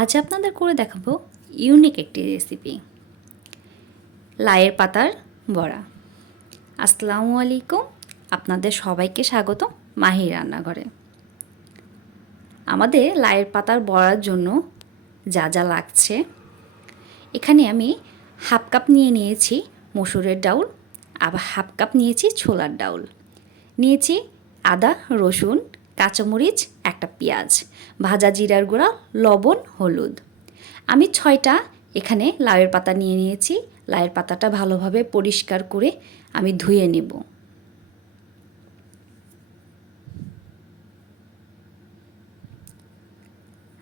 আজ আপনাদের করে দেখাবো ইউনিক একটি রেসিপি, লাইয়ের পাতার বড়া। আসসালামু আলাইকুম, আপনাদের সবাইকে স্বাগত মাহির রান্নাঘরে। আমাদের লাইয়ের পাতার বড়ার জন্য যা যা লাগছে, এখানে আমি হাফ কাপ নিয়ে নিয়েছি মসুরের ডাউল, আবার হাফ কাপ নিয়েছি ছোলার ডাউল, নিয়েছি আদা, রসুন, কাঁচামরিচ, একটা পেঁয়াজ, ভাজা জিরার গুঁড়া, লবণ, হলুদ। আমি 6টা এখানে লাউয়ের পাতা নিয়ে নিয়েছি। লাউয়ের পাতাটা ভালোভাবে পরিষ্কার করে আমি ধুয়ে নেব।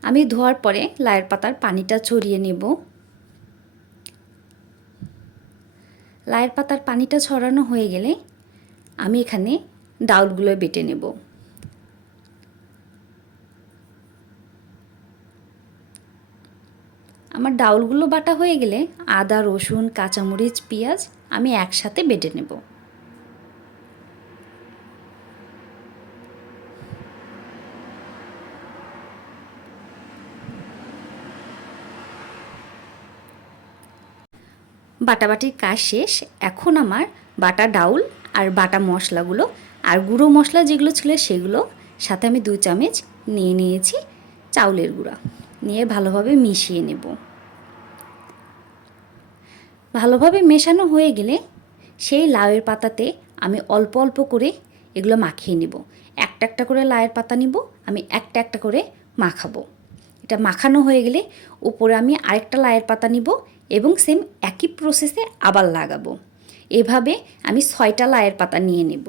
আমি ধোয়ার পরে লাউয়ের পাতার পানিটা ছড়িয়ে নেব। লাউয়ের পাতার পানিটা ছড়ানো হয়ে গেলে আমি এখানে ডাউলগুলো বেটে নেব। আমার ডাউলগুলো বাটা হয়ে গেলে আদা, রসুন, কাঁচামরিচ, পেঁয়াজ আমি একসাথে বেটে নেব। বাটাবাটির কাজ শেষ। এখন আমার বাটা ডাউল আর বাটা মশলাগুলো আর গুঁড়ো মশলা যেগুলো ছিল সেগুলো, সাথে আমি 2 চামচ নিয়ে নিয়েছি চাউলের গুঁড়া, নিয়ে ভালোভাবে মিশিয়ে নেব। ভালোভাবে মেশানো হয়ে গেলে সেই লাউয়ের পাতাতে আমি অল্প অল্প করে এগুলো মাখিয়ে নেব। একটা একটা করে লাউয়ের পাতা নিব, আমি একটা একটা করে মাখাবো। এটা মাখানো হয়ে গেলে উপরে আমি আরেকটা লাউয়ের পাতা নিব এবং সেম একই প্রসেসে আবার লাগাবো। এভাবে আমি 6টা লাউয়ের পাতা নিয়ে নেব।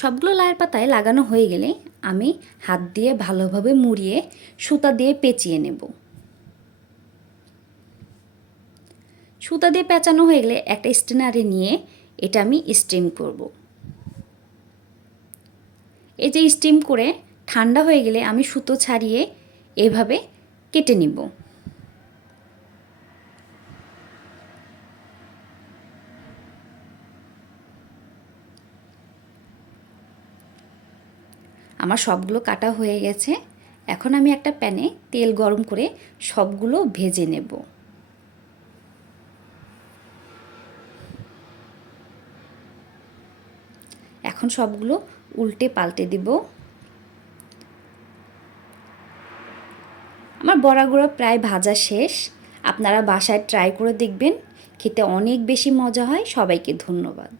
সবগুলো লাউয়ের পাতায় লাগানো হয়ে গেলে আমি হাত দিয়ে ভালোভাবে মুড়িয়ে সুতা দিয়ে পেঁচিয়ে নেব। সুতা দিয়ে পেঁচানো হয়ে গেলে একটা স্ট্রেনারে নিয়ে এটা আমি স্টিম করব। এই যে স্টিম করে ঠান্ডা হয়ে গেলে আমি সুতো ছাড়িয়ে এভাবে কেটে নিব। আমার সবগুলো কাটা হয়ে গেছে। এখন আমি একটা প্যানে তেল গরম করে সবগুলো ভেজে নেব। এখন সবগুলো উল্টে পাল্টে দিব। আমার বড়াগুলো প্রায় ভাজা শেষ। আপনারা বাসায় ট্রাই করে দেখবেন, খেতে অনেক বেশি মজা হয়। সবাইকে ধন্যবাদ।